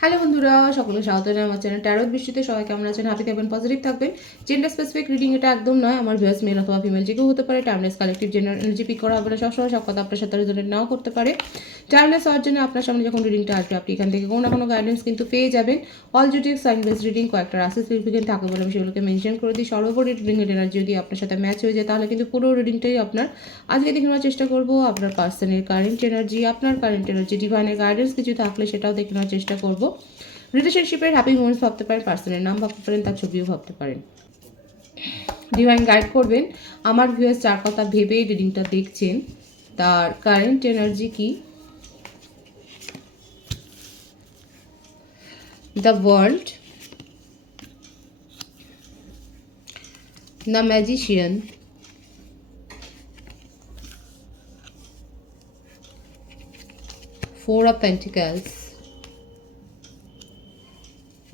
Hello বন্ধুরা সকলে স্বাগত জানাই আমার চ্যানেল ট্যারো বৃষ্টিতে সবাই কেমন আছেন? হ্যাপি থাকবেন পজিটিভ থাকবেন। জেন্ডার স্পেসিফিক রিডিং এটা একদম নয়। আমার ভিউয়ার্স মেল অথবা ফিমেল যে কেউ হতে পারে। Timeless collective gender energy pick করা হবে সবসময় সব কথা আপনার সাথে রেজোনেট নাও করতে পারে। টাইমলেস হওয়ার জন্য আপনার সামনে যখন রিডিংটা আসবে, আপনি এখান থেকে কোনো না কোনো গাইডেন্স কিন্তু পেয়ে যাবেন। All zodiac sign base reading কয়েকটা রাসেস সিগনিফিকেন্ট থাকে বলে আমি সেগুলোকে মেনশন করে দিই। সর্বোপরি রিডিং এর এনার্জি যদি আপনার সাথে ম্যাচ হয়ে যায়, তাহলে কিন্তু পুরো রিডিংটাই আপনার আজকে দেখে নেওয়ার চেষ্টা করব। আপনার পার্সনের কারেন্ট এনার্জি আপনার কারেন্ট এনার্জি ডিভাইনের গাইডেন্স কিছু থাকলে সেটাও দেখে নেওয়ার চেষ্টা করব। রিলেশনশিপের হ্যাপি মোমেন্টস ভাবতে পারেন পার্সনের নাম ভাবতে পারেন, তার ছবিও ভাবতে পারেন। ডিভাইন গাইড করবেন। আমার ভিউয়ার্স যার কথা ভেবে রিডিংটা দেখছেন, তার কারেন্ট এনার্জি কি? the world. The magician. Four of pentacles.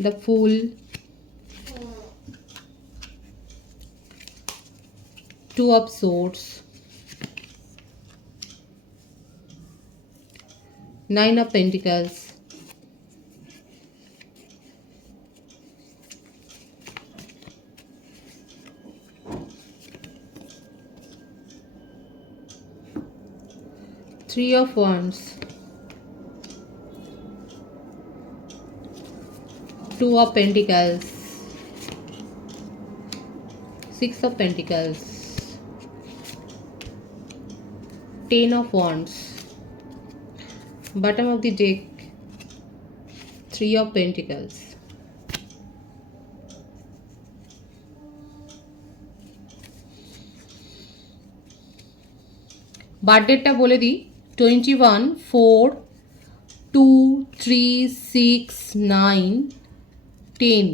The fool. Two of swords. Nine of pentacles. three of wands two of pentacles six of pentacles ten of wands bottom of the deck three of pentacles বার্থডেটটা বলে দিই Twenty one four two three six nine ten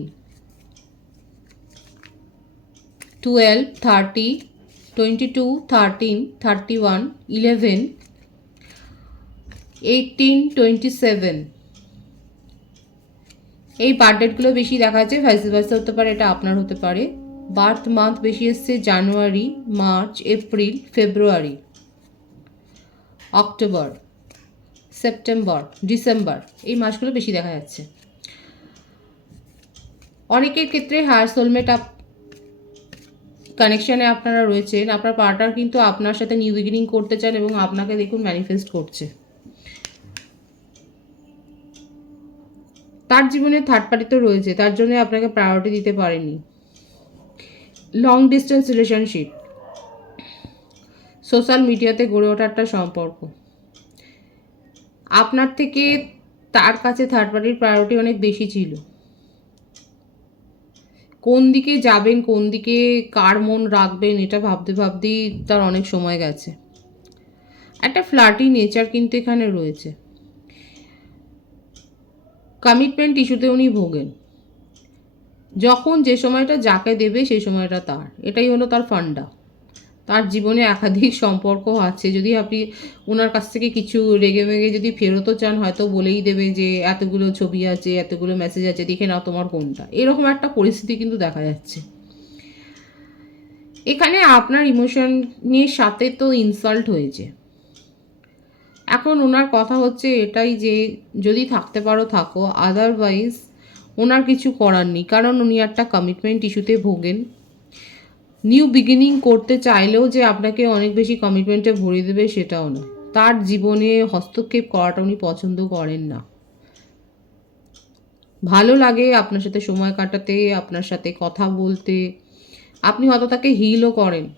twelve thirty twenty two thirteen thirty one eleven eighteen twenty seven এই বার্থডেটগুলো বেশি দেখা যাচ্ছে vice vice হতে পারে, এটা আপনার হতে পারে। বার্থ মান্থ বেশি এসছে January March April February October, September, December, এই মাসগুলো বেশি দেখা যাচ্ছে। অনেকের ক্ষেত্রে হায়ার সোলমেট আপ কানেকশানে আপনারা রয়েছেন, আপনার পার্টনার কিন্তু আপনার সাথে নিউ বিগিনিং করতে চান এবং আপনাকে দেখুন ম্যানিফেস্ট করছে। তার জীবনে থার্ড পার্টি তো রয়েছে, তার জন্য আপনাকে প্রায়োরিটি দিতে পারেনি। লং ডিস্টেন্স রিলেশনশিপ সোশ্যাল মিডিয়াতে গড়ে ওঠা একটা সম্পর্ক। আপনার থেকে তার কাছে থার্ড পার্টির প্রায়োরিটি অনেক বেশি ছিল। কোন দিকে যাবেন, কোন দিকে কার মন রাখবেন, এটা ভাবতে ভাবতেই তার অনেক সময় গেছে। একটা ফ্ল্যাটি নেচার কিন্তু এখানে রয়েছে। কমিটমেন্ট ইস্যুতে উনি ভোগেন। যখন যে সময়টা যাকে দেবে সেই সময়টা তার। এটাই হলো তার ফান্ডা তার জীবনে একাধিক সম্পর্ক আছে। যদি আপনি ওনার কাছ থেকে কিছু রেগে মেগে যদি ফেরতও চান, হয়তো বলেই দেবে যে, এতগুলো ছবি আছে, এতগুলো মেসেজ আছে, দেখে নাও তোমার কোনটা। এরকম একটা পরিস্থিতি কিন্তু দেখা যাচ্ছে। এখানে আপনার ইমোশনের সাথে তো ইনসাল্ট হয়েছে। এখন ওনার কথা হচ্ছে এটাই যে, যদি থাকতে পারো, থাকো। আদারওয়াইজ ওনার কিছু করার নেই। কারণ উনি একটা কমিটমেন্ট ইস্যুতে ভোগেন। নিউ বিগিনিং করতে চাইলেও যে আপনাকে অনেক বেশি কমিটমেন্টে ভরিয়ে দেবে সেটাও নয় তার জীবনে হস্তক্ষেপ করাটা উনি পছন্দ করেন না। ভালো লাগে আপনার সাথে সময় কাটাতে, আপনার সাথে কথা বলতে। আপনি হয়তো তাকে হিলও করেন।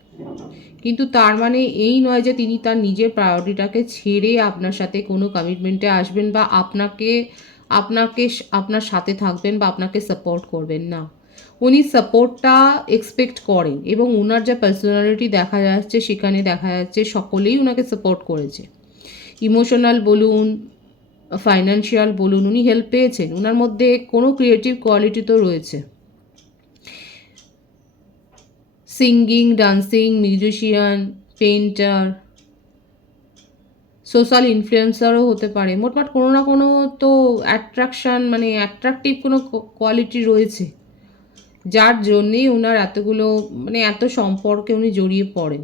কিন্তু তার মানে এই নয় যে তিনি তার নিজের প্রায়োরিটিটাকে ছেড়ে আপনার সাথে কোনো কমিটমেন্টে আসবেন বা আপনাকে আপনাকে, আপনার সাথে থাকবেন বা আপনাকে সাপোর্ট করবেন না। উনি সাপোর্টটা এক্সপেক্ট করেন এবং ওনার যা পার্সোনালিটি দেখা যাচ্ছে, সেখানে দেখা যাচ্ছে সকলেই ওনাকে সাপোর্ট করেছে। ইমোশনাল বলুন ফাইন্যান্সিয়াল বলুন, উনি হেল্প পেয়েছেন। ওনার মধ্যে কোনো ক্রিয়েটিভ কোয়ালিটি তো রয়েছে। Singing dancing musician painter social ইনফ্লুয়েন্সারও হতে পারে। মোটমাট কোনো না কোনো তো অ্যাট্রাকশান মানে অ্যাট্রাকটিভ কোনো কোয়ালিটি রয়েছে। যার জন্যেই ওনার এতগুলো মানে এত সম্পর্কে উনি জড়িয়ে পড়েন।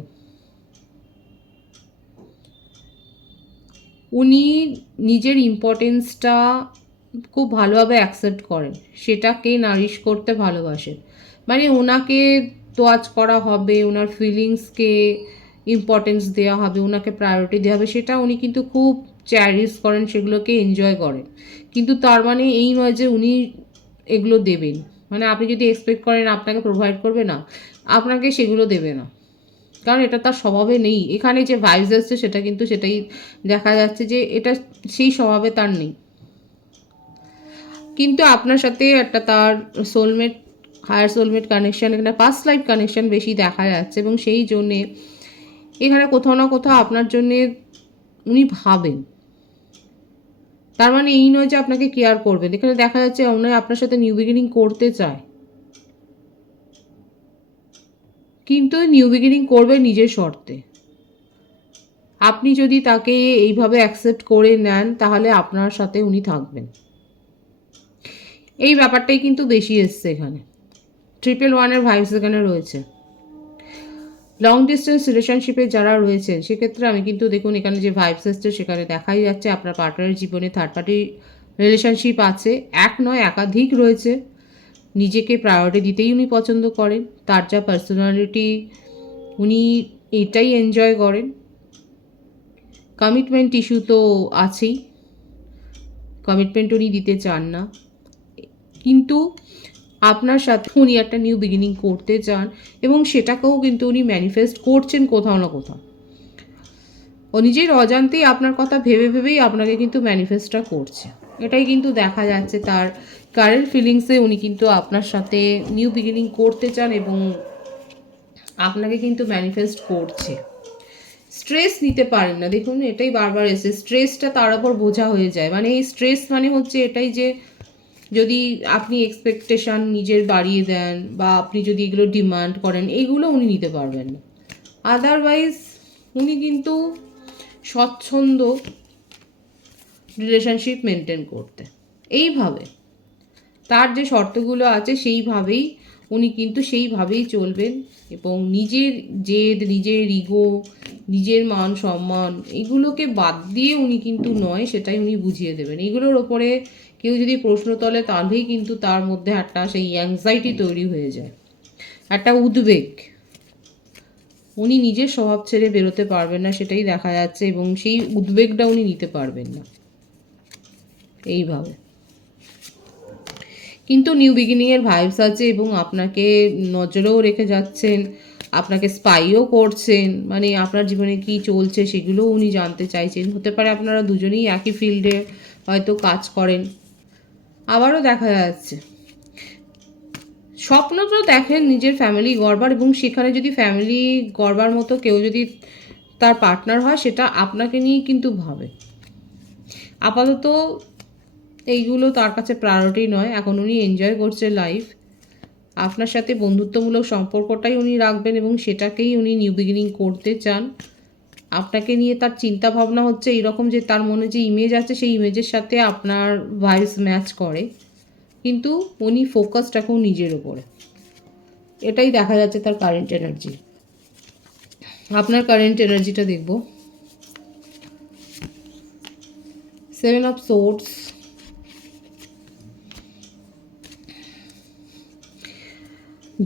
উনি নিজের ইম্পর্টেন্সটা খুব ভালোভাবে অ্যাকসেপ্ট করেন। সেটাকে নারিশ করতে ভালোবাসেন। মানে ওনাকে তোয়াজ করা হবে ওনার ফিলিংসকে ইম্পর্টেন্স দেওয়া হবে ওনাকে প্রায়োরিটি দেওয়া হবে, সেটা উনি কিন্তু খুব চ্যারিস করেন, সেগুলোকে এনজয় করেন। কিন্তু তার মানে এই নয় যে উনি এগুলো দেবেন। মানে আপনি যদি এক্সপেক্ট করেন আপনাকে প্রোভাইড করবে না, আপনাকে সেগুলো দেবে না। কারণ এটা তার স্বভাবে নেই। এখানে যে ভাইবস আসছে সেটা কিন্তু সেটাই দেখা যাচ্ছে যে এটা সেই স্বভাবে তার নেই। কিন্তু আপনার সাথে একটা তার সোলমেট হায়ার সোলমেট কানেকশন এখানে পাস্ট লাইফ কানেকশান বেশি দেখা যাচ্ছে এবং সেই জন্যে এখানে কোথাও না কোথাও আপনার জন্যে উনি ভাবেন। তার মানে এই নয় যে আপনাকে কেয়ার করবেন এখানে দেখা যাচ্ছে উনি আপনার সাথে নিউ বিগিনিং করতে চায়। কিন্তু নিউ বিগিনিং করবে নিজের শর্তে। আপনি যদি তাকে এইভাবে অ্যাকসেপ্ট করে নেন, তাহলে আপনার সাথে উনি থাকবেন। এই ব্যাপারটাই কিন্তু বেশি এসছে এখানে। ট্রিপল ওয়ানের ভাইবস এখানে রয়েছে। লং ডিস্টেন্স রিলেশনশিপে যারা রয়েছেন, সেক্ষেত্রে আমি কিন্তু দেখুন এখানে যে ভাইবস এসছে সেখানে দেখাই যাচ্ছে আপনার পার্টনারের জীবনে থার্ড পার্টি রিলেশনশিপ আছে। এক নয়, একাধিক রয়েছে। নিজেকে প্রায়োরিটি দিতেই উনি পছন্দ করেন। তার যা পার্সোনালিটি উনি এটাই এনজয় করেন। কমিটমেন্ট ইস্যু তো আছেই। কমিটমেন্ট উনি দিতে চান না। কিন্তু আপনার সাথে উনি একটা নিউ বিগিনিং করতে চান এবং সেটাকেও কিন্তু উনি ম্যানিফেস্ট করছেন কোথাও না কোথাও। ও নিজের অজান্তেই আপনার কথা ভেবে ভেবেই আপনাকে কিন্তু ম্যানিফেস্টটা করছে। এটাই কিন্তু দেখা যাচ্ছে তার কারেন্ট ফিলিংসে উনি কিন্তু আপনার সাথে নিউ বিগিনিং করতে চান এবং আপনাকে কিন্তু ম্যানিফেস্ট করছে। স্ট্রেস নিতে পারেন না। দেখুন, এটাই বারবার এসে স্ট্রেসটা তার উপর বোঝা হয়ে যায়। মানে এই স্ট্রেস মানে হচ্ছে এটাই যে যদি আপনি এক্সপেকটেশন নিজের বাড়িয়ে দেন বা আপনি যদি এগুলো ডিমান্ড করেন, এগুলো উনি নিতে পারবেন। না আদারওয়াইজ উনি কিন্তু স্বচ্ছন্দ রিলেশনশিপ মেনটেন করতে। এইভাবে। তার যে শর্তগুলো আছে, সেইভাবেই উনি কিন্তু সেইভাবেই চলবেন এবং নিজের জেদ, নিজের ইগো নিজের মান সম্মান, এগুলোকে বাদ দিয়ে উনি কিন্তু নয়, সেটাই উনি বুঝিয়ে দেবেন। এগুলোর ওপরে কেউ যদি প্রশ্ন তোলে তাহলেই কিন্তু তার মধ্যে একটা সেই অ্যাংজাইটি তৈরি হয়ে যায়। একটা উদ্বেগ। উনি নিজের স্বভাব ছেড়ে বেরোতে পারবেন না, সেটাই দেখা যাচ্ছে এবং সেই উদ্বেগটা উনি নিতে পারবেন না। এইভাবে। কিন্তু নিউ বিগিনিংয়ের ভাইবস আছে এবং আপনাকে নজরেও রেখে যাচ্ছেন, আপনাকে স্পাইও করছেন মানে আপনার জীবনে কি চলছে সেগুলোও উনি জানতে চাইছেন। হতে পারে আপনারা দুজনেই একই ফিল্ডে হয়তো কাজ করেন। আবারও দেখা যাচ্ছে। স্বপ্ন তো দেখেন নিজের ফ্যামিলি গড়বার এবং সেখানে যদি ফ্যামিলি গড়বার মতো কেউ যদি তার পার্টনার হয়, সেটা আপনাকে নিয়েই কিন্তু ভাবে। আপাতত এইগুলো তার কাছে প্রায়োরিটি নয়, এখন উনি এনজয় করছে লাইফ আপনার সাথে বন্ধুত্বমূলক সম্পর্কটাই উনি রাখবেন এবং সেটাকেই উনি নিউ বিগিনিং করতে চান। আপনাকে নিয়ে তার চিন্তা ভাবনা হচ্ছে এইরকম যে তার মনে যে ইমেজ আছে, সেই ইমেজের সাথে আপনার ভাইস ম্যাচ করে। কিন্তু উনি ফোকাসড এখন নিজের ওপরে এটাই দেখা যাচ্ছে তার কারেন্ট এনার্জি আপনার কারেন্ট এনার্জিটা দেখব। সেভেন অফ সোর্টস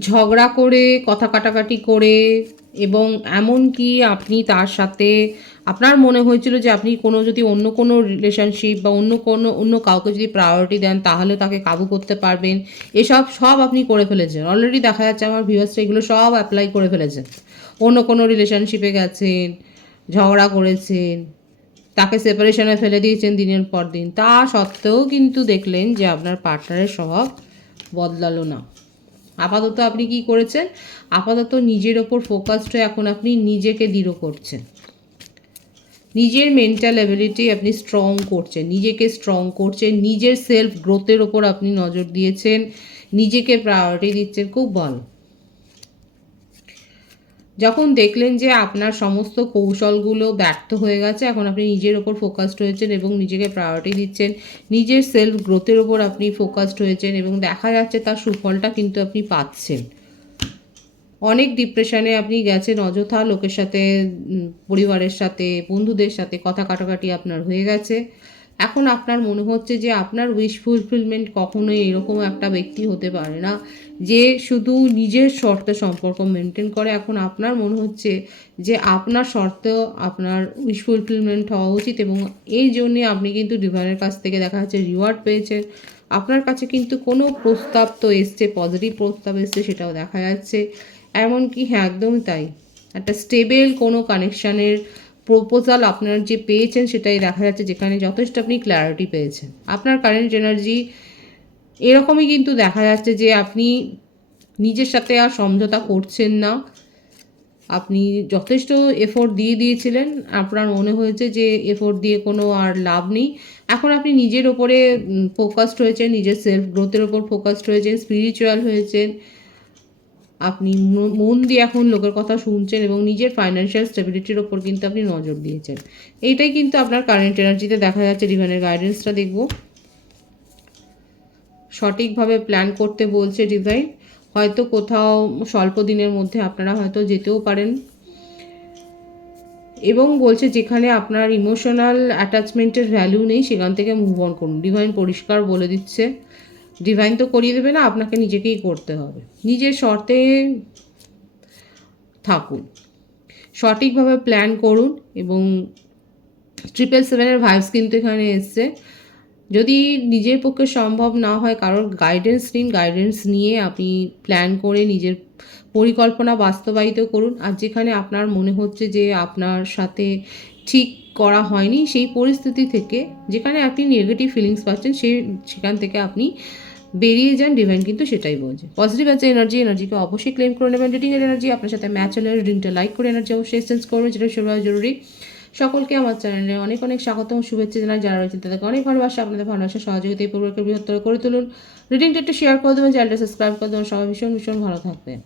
ঝগড়া করে, কথা কাটাকাটি করে এবং এমন কি আপনি তার সাথে, আপনার মনে হয়েছিল যে আপনি কোনো যদি অন্য কোনো রিলেশনশিপ বা অন্য কোনো, অন্য কাউকে যদি প্রায়োরিটি দেন তাহলে তাকে কাবু করতে পারবেন? এসব সব আপনি করে ফেলেছেন। অলরেডি দেখা যাচ্ছে আমার ভিউয়ার্সটা এগুলো সব অ্যাপ্লাই করে ফেলেছেন। অন্য কোনো রিলেশনশিপে গেছেন, ঝগড়া করেছেন, তাকে সেপারেশনে ফেলে দিয়েছেন দিনের পর দিন। তা সত্ত্বেও কিন্তু দেখলেন যে আপনার পার্টনারের স্বভাব বদলালো না। আপাতত আপনি কি করেছেন? আপাতত নিজের ওপর ফোকাসড হয়ে এখন আপনি নিজেকে দৃঢ় করছেন। নিজের মেন্টাল অ্যাবিলিটি আপনি স্ট্রং করছেন, নিজেকে স্ট্রং করছেন, নিজের সেলফ গ্রোথের ওপর আপনি নজর দিয়েছেন, নিজেকে প্রায়োরিটি দিচ্ছেন, খুব ভালো। যখন দেখলেন যে আপনার সমস্ত কৌশলগুলো ব্যর্থ হয়ে গেছে, এখন আপনি নিজের ওপর ফোকাসড হয়েছেন এবং নিজেকে প্রায়োরিটি দিচ্ছেন, নিজের সেলফ গ্রোথের ওপর আপনি ফোকাসড হয়েছেন এবং দেখা যাচ্ছে তার সুফলটা কিন্তু আপনি পাচ্ছেন। অনেক ডিপ্রেশনে আপনি গেছেন, অযথা লোকের সাথে পরিবারের সাথে, বন্ধুদের সাথে, কথা কাটাকাটি আপনার হয়ে গেছে। এখন আপনার মনে হচ্ছে যে আপনার উইশ ফুলফিলমেন্ট কখনোই এরকম একটা ব্যক্তি হতে পারে না, যে শুধু নিজের শর্তে সম্পর্ক মেনটেন করে। এখন আপনার মনে হচ্ছে যে আপনার শর্তেও আপনার উইশ ফুলফিলমেন্ট হওয়া উচিত এবং এই জন্যে আপনি কিন্তু ডিভাইনের কাছ থেকে দেখা যাচ্ছে রিওয়ার্ড পেয়েছেন। আপনার কাছে কিন্তু কোনো প্রস্তাব তো এসছে পজিটিভ প্রস্তাব এসছে সেটাও দেখা যাচ্ছে। এমনকি হ্যাঁ একদমই তাই। একটা স্টেবেল কোনো কানেকশানের প্রপোজাল আপনার যে পেয়েছেন সেটাই দেখা যাচ্ছে যেখানে যথেষ্ট আপনি ক্ল্যারিটি পেয়েছেন। আপনার কারেন্ট এনার্জি এরকমই কিন্তু দেখা যাচ্ছে যে আপনি নিজের সাথে আর সমঝোতা করছেন না। আপনি যথেষ্ট এফোর্ট দিয়ে দিয়েছিলেন। আপনার মনে হয়েছে যে এফোর্ট দিয়ে কোনো আর লাভ নেই। এখন আপনি নিজের ওপরে ফোকাসড হয়েছেন, নিজের সেলফ গ্রোথের ওপর ফোকাসড হয়েছেন স্পিরিচুয়াল হয়েছেন। আপনি মন দিয়ে এখন লোকের কথা শুনছেন এবং নিজের ফাইন্যান্সিয়াল স্টেবিলিটির ওপর কিন্তু আপনি নজর দিয়েছেন। এইটাই কিন্তু আপনার কারেন্ট এনার্জিতে দেখা যাচ্ছে ডিভাইনের গাইডেন্সটা দেখব। সঠিকভাবে প্ল্যান করতে বলছে ডিভাইন হয়তো কোথাও স্বল্প দিনের মধ্যে আপনারা হয়তো যেতেও পারেন। এবং বলছে যেখানে আপনার ইমোশনাল অ্যাটাচমেন্টের ভ্যালু নেই, সেখান থেকে মুভ অন করুন। ডিভাইন পরিষ্কার বলে দিচ্ছে। ডিভাইন তো করিয়ে দেবে না, আপনাকে নিজেকেই করতে হবে। নিজের শর্তে থাকুন। সঠিকভাবে প্ল্যান করুন এবং ট্রিপল সেভেনের ভাইবস কিন্তু এখানে এসছে। যদি নিজের পক্ষে সম্ভব না হয়, কারোর গাইডেন্স নিন গাইডেন্স নিয়ে আপনি প্ল্যান করে নিজের পরিকল্পনা বাস্তবায়িত করুন। আর যেখানে আপনার মনে হচ্ছে যে আপনার সাথে ঠিক করা হয়নি, সেই পরিস্থিতি থেকে যেখানে আপনি নেগেটিভ ফিলিংস পাচ্ছেন সেই সেখান থেকে আপনি বেরিয়ে যান ডিভাইন কিন্তু সেটাই বলছে। পজিটিভ আছে এনার্জি এনার্জিকে অবশ্যই ক্লেম করে নেবেন। রিডিং এর এনার্জি আপনার সাথে ম্যাচ হলে রিডিংটা লাইক করে এনার্জি অবশ্যই এক্সচেঞ্জ করবেন যেটা সবাই জরুরি। সকলকে আমার চ্যানেলে অনেক অনেক স্বাগত এবং শুভেচ্ছা জানাই। যারা রয়েছেন তাদেরকে অনেক ভালোবাসা, আপনাদের ভালোবাসা সহযোগিতা এই পরিবারকে বৃহত্তর করে তুলুন। রিডিংটা একটু শেয়ার করে দেবেন চ্যানেলটা সাবস্ক্রাইব করে দেবেন। সবাই ভীষণ ভীষণ ভালো থাকবেন।